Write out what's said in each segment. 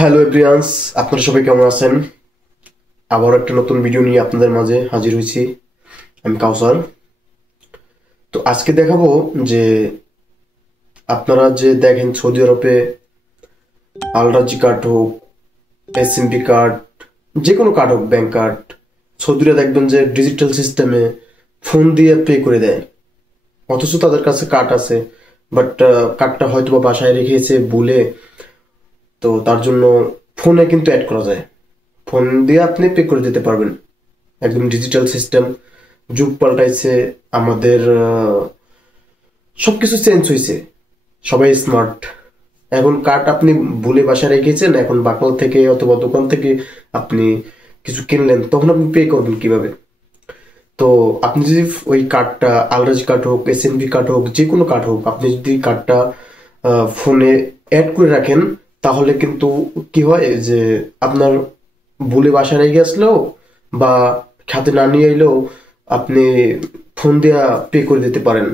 Hello everyone's, আপনারা সবাই কেমন আছেন? আবার একটা নতুন ভিডিও নিয়ে আপনাদের মাঝে হাজির হয়েছি। আমি কাউসার। তো আজকে দেখাবো যে আপনারা যে দেখেন সৌদি আরবে আলরাজি কার্ড হোক, এসএমবি কার্ড, যে কোনো কার্ড হোক, ব্যাংক কার্ড, সৌদিরা দেখবেন যে ডিজিটাল সিস্টেমে ফোন দিয়ে পে করে দেয়। অথচ তাদের কাছে কার্ড আছে, বাট কার্ডটা হয়তো বা বাসায় রেখেছে ভুলে, তো তার জন্য ফোনে কিন্তু অ্যাড করা যায়। ফোন দিয়ে আপনি পে করে দিতে পারবেন। একদম ডিজিটাল সিস্টেম, যুগ পাল্টাইছে আমাদের, সবকিছু চেঞ্জ হয়েছে, সবাই স্মার্ট। এখন কার্ড আপনি ভুলে বাসায় রেখেছেন, এখন বাকল থেকে অথবা দোকান থেকে আপনি কিছু কিনলেন, তখন আপনি পে করবেন কিভাবে? তো আপনি যদি ওই কার্ডটা আলরাজি কার্ড হোক, এসএনবি কার্ড হোক, যে কোনো কার্ড হোক, আপনি যদি কার্ডটা ফোনে অ্যাড করে রাখেন, তাহলে কিন্তু কি হয় যে আপনার ভুলে বাসায় রেখে আসলেও বা খাতে না নিয়ে এলেও আপনি ফোন দিয়া পে করে দিতে পারেন।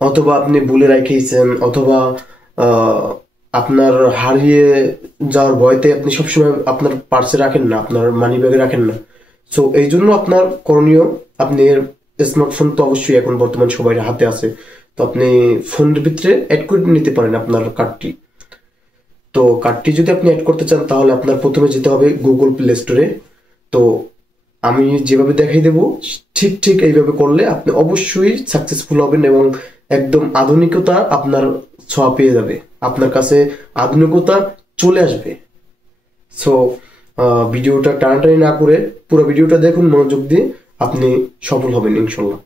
অথবা আপনি ভুলে রেখেছেন, অথবা আহ, আপনার হারিয়ে যাওয়ার ভয়তে আপনি সবসময় আপনার পার্সে রাখেন না, আপনার মানি ব্যাগে রাখেন না। সো এই জন্য আপনার করণীয়, আপনি স্মার্টফোন তো অবশ্যই এখন বর্তমান সবাই হাতে আছে, তো আপনি ফোনের ভিতরে অ্যাড করে নিতে পারেন আপনার কার্ডটি। তো কার্ডটি যদি আপনি অ্যাড করতে চান, তাহলে আপনার প্রথমে যেতে হবে গুগল প্লে স্টোরে। তো আমি যেভাবে দেখাই দেবো, ঠিক ঠিক এইভাবে করলে আপনি অবশ্যই সাকসেসফুল হবেন এবং একদম আধুনিকতা আপনার ছোঁয়া পেয়ে যাবে, আপনার কাছে আধুনিকতা চলে আসবে। সো ভিডিওটা টানাটানি না করে পুরো ভিডিওটা দেখুন মনোযোগ দিয়ে, আপনি সফল হবেন ইনশাল্লাহ।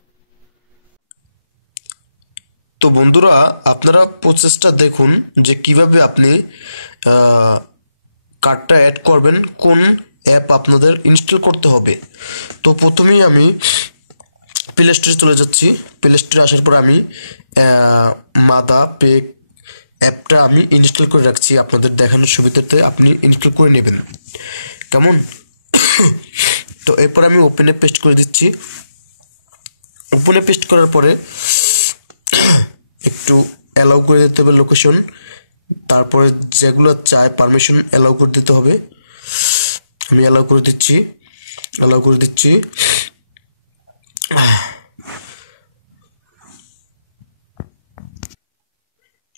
তো বন্ধুরা, আপনারা প্রসেসটা দেখুন যে কিভাবে আপনি কার্ডটা অ্যাড করবেন, কোন অ্যাপ আপনাদের ইনস্টল করতে হবে। তো প্রথমেই আমি প্লে স্টোরে চলে যাচ্ছি। প্লে স্টোরে আসার পর আমি মাদা পে অ্যাপটা আমি ইনস্টল করে রাখছি, আপনাদের দেখানোর সুবিধাতে আপনি ইনস্টল করে নেবেন, কেমন? তো এরপর আমি ওপেনে পেস্ট করে দিচ্ছি। ওপেনে পেস্ট করার পরে একটু অ্যালাউ করে দিতে হবে লোকেশন, তারপরে যেগুলো চায় পারমিশন অ্যালাউ করে দিতে হবে। আমি অ্যালাউ করে দিচ্ছি, অ্যালাউ করে দিচ্ছি।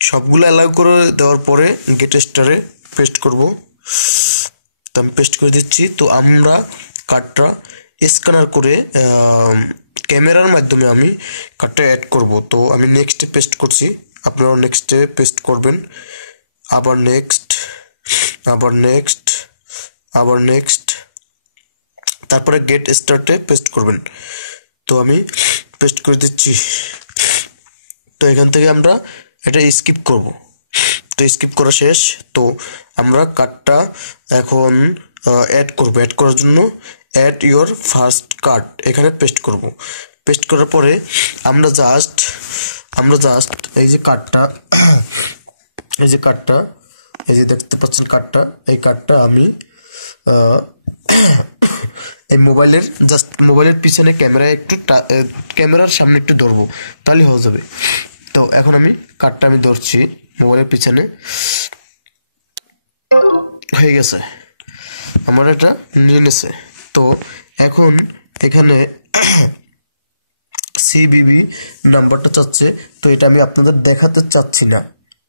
সবগুলো অ্যালাউ করে দেওয়ার পরে গেট স্টারে পেস্ট করব। তো আমি পেস্ট করে দিচ্ছি। তো আমরা কার্ডটা স্ক্যানার করে ক্যামেরার মাধ্যমে আমি কার্ডটা অ্যাড করব। তো আমি নেক্সটে পেস্ট করছি, আপনারাও নেক্সটে পেস্ট করবেন। আবার নেক্সট, আবার নেক্সট, আবার নেক্সট, তারপরে গেট স্টার্টে পেস্ট করবেন। তো আমি পেস্ট করে দিচ্ছি। তো এখান থেকে আমরা এটা স্কিপ করব। তো স্কিপ করা শেষ। তো আমরা কার্ডটা এখন অ্যাড করব। অ্যাড করার জন্য অ্যাড ইওর ফার্স্ট কার্ড এখানে পেস্ট করব। পেস্ট করার পরে আমরা জাস্ট এই যে কার্ডটা, এই যে কার্ডটা, এই যে দেখতে পাচ্ছেন কার্ডটা, এই কার্ডটা আমি এই মোবাইলের পিছনে ক্যামেরায় একটু ক্যামেরার সামনে একটু ধরবো, তাহলে হয়ে যাবে। তো এখন আমি কার্ডটা আমি ধরছি মোবাইলের পিছনে, হয়ে গেছে, আমার এটা নিয়ে নিয়েছে। তো এখন এখানে সিবিবি নাম্বারটা চাচ্ছে, তো এটা আমি আপনাদের দেখাতে চাচ্ছি না,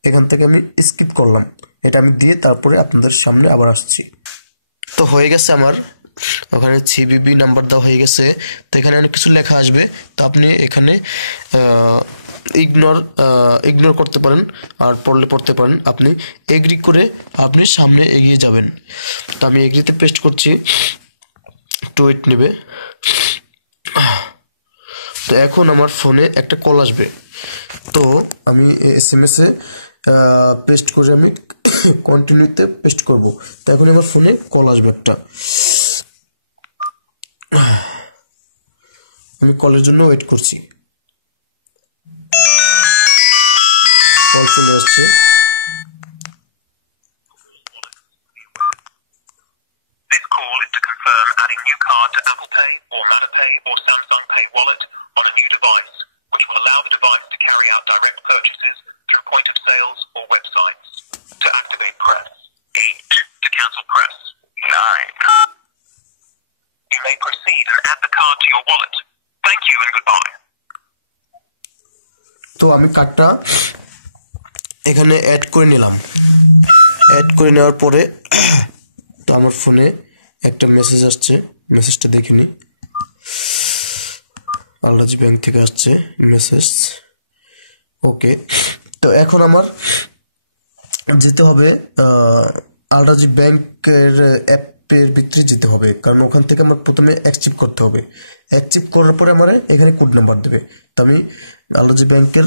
এখান থেকে আমি স্কিপ করলাম। এটা আমি দিয়ে তারপরে আপনাদের সামনে আবার আসছি। তো হয়ে গেছে আমার, ওখানে সিবিবি নাম্বার দেওয়া হয়ে গেছে। তো এখানে অনেক কিছু লেখা আসবে, তো আপনি এখানে ইগনোর করতে পারেন, আর পড়তে পারেন। আপনি এগ্রি করে আপনি সামনে এগিয়ে যাবেন। তো আমি এগ্রিতে পেস্ট করছি, একটু ওয়েট নেবে। তো এখন আমার ফোনে একটা কল আসবে, তো আমি SMS এ পেস্ট করে আমি কন্টিনিউতে পেস্ট করব। তো এখন আমার ফোনে কল আসবে একটা, আমি কলের জন্য ওয়েট করছি। কল চলে আসছে। This call is to confirm adding new card to Apple Pay or ManaPay or Samsung Pay wallet on a new device, which will allow the device to carry out direct purchases through point of sales or websites. To activate, press তো আমি কার্ডটা এখানে add করে নিলাম। Add করে নেওয়ার পরে তো আমার ফোনে একটা মেসেজ আসছে, মেসেজটা দেখে নিই। আলরাজি ব্যাংক থেকে আসছে মেসেজ। ওকে, তো এখন আমার যেতে হবে আলরাজি ব্যাংকের অ্যাপের ভিতরে যেতে হবে, কারণ ওখান থেকে আমার প্রথমে অ্যাকটিভ করতে হবে। অ্যাকটিভ করার পরে আমার এখানে কোড নাম্বার দেবে। তো আমি আলরাজি ব্যাংকের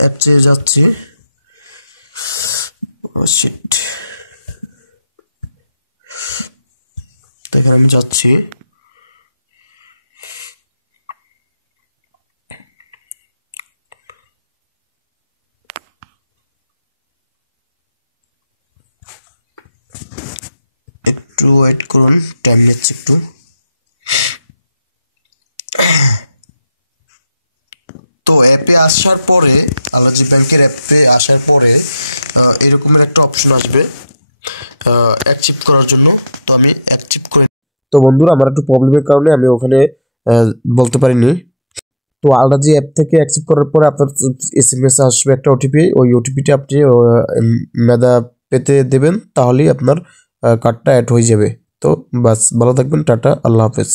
অ্যাপ চেয়ে যাচ্ছি। শিট, তো এখানে আমি যাচ্ছি। একটু ওয়েট করুন, টাইম নিচ্ছে একটু। তো অ্যাপে আসার পরে, আলরাজি ব্যাংকের অ্যাপে আসার পরে এরকমের একটা অপশন আসবে অ্যাকটিভ করার জন্য। তো আমি অ্যাকটিভ করে, তো বন্ধুরা আমার একটু প্রবলেমের কারণে আমি ওখানে বলতে পারিনি। তো আলরাজি অ্যাপ থেকে অ্যাকটিভ করার পরে আপনার SMS আসবে একটা ওটিপি। ওই ওটিপিটা আপনি মেধা পেতে দেবেন, তাহলেই আপনার কার্ডটা অ্যাড হয়ে যাবে। তো বাস, ভালো থাকবেন, টাটা, আল্লাহ হাফেজ।